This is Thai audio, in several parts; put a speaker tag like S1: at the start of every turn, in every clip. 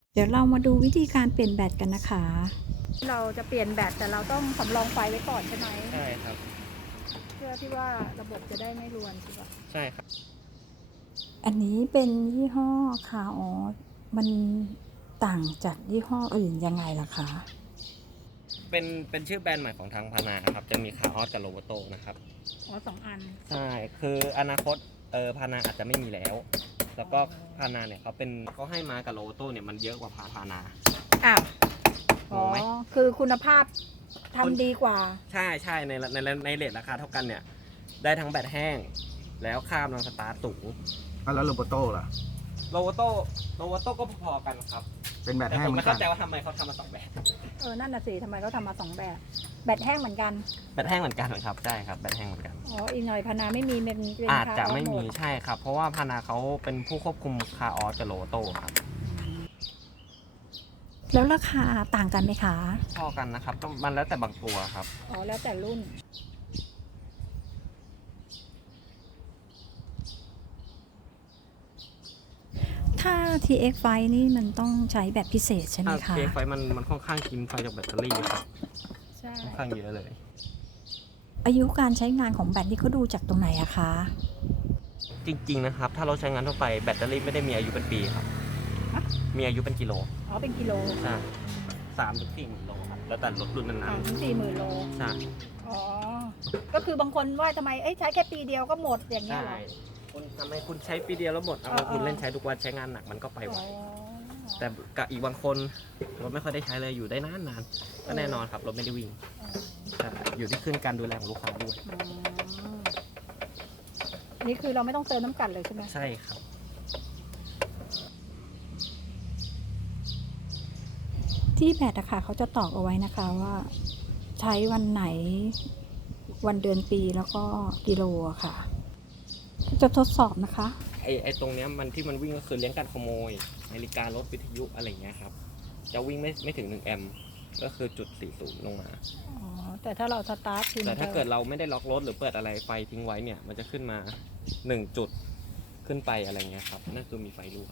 S1: เดี๋ยวเรามาดูวิธีการเปลี่ยนแบตกันนะคะ
S2: เราจะเปลี่ยนแบตแต่เราต้องสำรองไฟไว้ก่อนใช่ไหม
S3: ใช่ครับ
S2: เพื่อที่ว่าระบบจะได้ไม่รวนใช่ปะ
S3: ใช่ครับ
S1: อันนี้เป็นยี่ห้อคาออสมันต่างจากยี่ห้ออื่นยังไงล่ะคะ
S3: เป็นชื่อแบรนด์ใหม่ของทางพานาครับ จะมีคาออสกับโรโบโตนะครับ
S2: อ๋อ2 อัน
S3: ใช่ คืออนาคตพานาอาจจะไม่มีแล้ว แล้วก็พานาเนี่ยเขาให้มากับโรโบโตเนี่ยมันเยอะกว่าพานา
S2: อ้าว
S3: งงไหม
S2: คือคุณภาพทำดีกว่า
S3: ใช่ใช่ในเรทราคาเท่ากันเนี่ย ได้ทั้งแบตแห้ง แล้วค่ากำลังสตาร์ทสูง
S4: แล้วโรโบโต้ล่ะ
S3: โรโบโตก็พอๆกันครับ
S4: เป็นแบต
S3: แต่
S4: แห้ง
S3: ผม
S4: เหมื
S3: ไม่
S4: อนกั
S3: เข้าน ใจว่าทำไมเขาทำมา2 แบบ
S2: นั่นน่ะสิทำไมเขาทำมา2 แบบ แบตแห้งเหมือนกัน
S3: แบตแห้งเหมือนกันครับ ใช่ครับ แบตแห้งเหมือนกัน
S2: อ๋อ อีกหน่อยพนาไม่มีเป็น
S3: อาจ
S2: คา
S3: จะ
S2: ออส
S3: ไม่
S2: ห
S3: มีใช่ครับ เพราะว่าพานาเขาเป็นผู้ควบคุมคาออสกับโรโบโตครับ
S1: แล้วราคาต่างกันไหมคะ
S3: พอกันนะครับมันแล้วแต่บางตัวครับ
S2: อ๋อ แล้วแต่รุ่น
S1: ถ้า TX ไฟนี่มันต้องใช้แบบพิเศษใช่ไหมคะ
S3: เคไฟมันค่อนข้างกินไฟจากแบตเตอรี่ครับ
S2: ใช่
S3: ค่อนข้างเยอะเลย
S1: อายุการใช้งานของแบตนี่เขาดูจากตรงไหนอะคะ
S3: จริงๆนะครับ ถ้าเราใช้งานทั่วไปแบตเตอรี่ไม่ได้มีอายุเป็นปีครับ มีอายุเป็นกิโล
S2: อ๋อ เป็นกิโล
S3: ใช่3 ถึง 4 หมื่นโลครับแล้วแต่รถรุ่นนั้น
S2: ถึง40,000 โล
S3: ๆใช่
S2: อ๋อ ก็คือบางคนว่าทำไมใช้แค่ปีเดียวก็หมดอย่างเงี้ย
S3: ใช่
S2: เหรอ
S3: คุณทำไมคุณใช้ปีเดียวแล้วหมดเอา คุณเล่นใช้ทุกวันใช้งานหนักมันก็ไปไว
S2: อ๋อ
S3: แต่กับอีกบางคนรถไม่ค่อยได้ใช้เลยอยู่ได้นานๆก็แน่นอนครับรถไม่ได้วิ่งแต่อยู่ที่ขึ้นการดูแลของลูกค้าด้วย
S2: อ๋อนี่คือเราไม่ต้องเติมน้ำกลัดเลยใช่ไหม
S3: ใช่ครับ
S1: ที่แบตอะค่ะเขาจะตอกเอาไว้นะคะว่า ใช้วันไหนวันเดือนปีแล้วก็กิโลอะค่ะ จะทดสอบนะคะ
S3: ไอตรงเนี้ยมันที่มันวิ่งก็คือเลี้ยงการขโมยนาฬิการถวิทยุอะไรเงี้ยครับจะวิ่งไม่ถึง1 แอมป์ก็คือจุด40ลงมา
S2: อ๋อ แต่ถ้าเราสตาร์ทคือ
S3: แต่ถ้าเกิดเราไม่ได้ล็อกรถหรือเปิดอะไรไฟทิ้งไว้เนี่ยมันจะขึ้นมา1 จุดขึ้นไปอะไรเงี้ยครับนั่นคือมีไฟรั่ว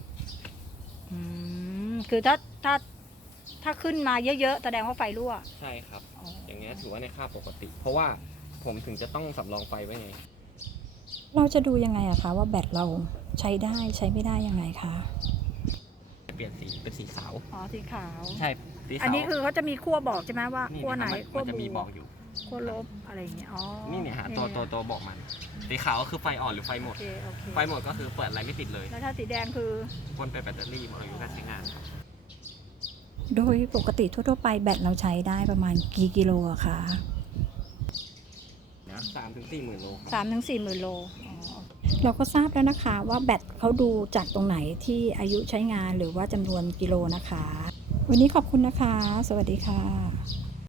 S2: คือถ้าขึ้นมาเยอะๆแสดงว่าไฟรั่ว
S3: ใช่ครับ
S2: อ๋อ
S3: อย่างเงี้ยถือว่าในค่าปกติ เพราะว่าผมถึงจะต้องสำรองไฟไว้ไง
S1: เราจะดูยังไงอะคะว่าแบตเราใช้ได้ใช้ไม่ได้ยังไงคะ
S3: เปลี่ยนสีเป็นสีขาว
S2: อ๋อ สีขาว
S3: ใช่สีขาว
S2: อันนี้คือเขาจะมีขั้วบอกใช่ไหมว่า
S3: นี่
S2: ขั้วไหน
S3: นะครับ
S2: ขั้ว
S3: มันจะ
S2: บ
S3: มี
S2: ว
S3: บอก กอยู่
S2: ขั้วลบอะไรอย่างเงี้ย อ๋อ
S3: นี่เนี่ยฮะตัวบอกมันสีขาวก็คือไฟอ่อนหรือไฟหม
S2: โอ
S3: ด
S2: เคโอเค
S3: ไฟหมดก็คือเปิดอะไรไม่ติดเลย
S2: แล้วถ้าสีแดงคือ
S3: วนไปแบตเตอรี่หมดอายุการใช้งานครับ
S1: โดยปกติทั่วๆไปแบตเราใช้ได้ประมาณกี่กิโลอะคะ
S3: นะ3 ถึง 4 หมื่นโลครับ
S2: 3 ถึง 40,000 โล อ๋อ
S1: เราก็ทราบแล้วนะคะว่าแบตเขาดูจากตรงไหนที่อายุใช้งานหรือว่าจำนวนกิโลนะคะ วันนี้ขอบคุณนะคะ สวัสดีค่ะ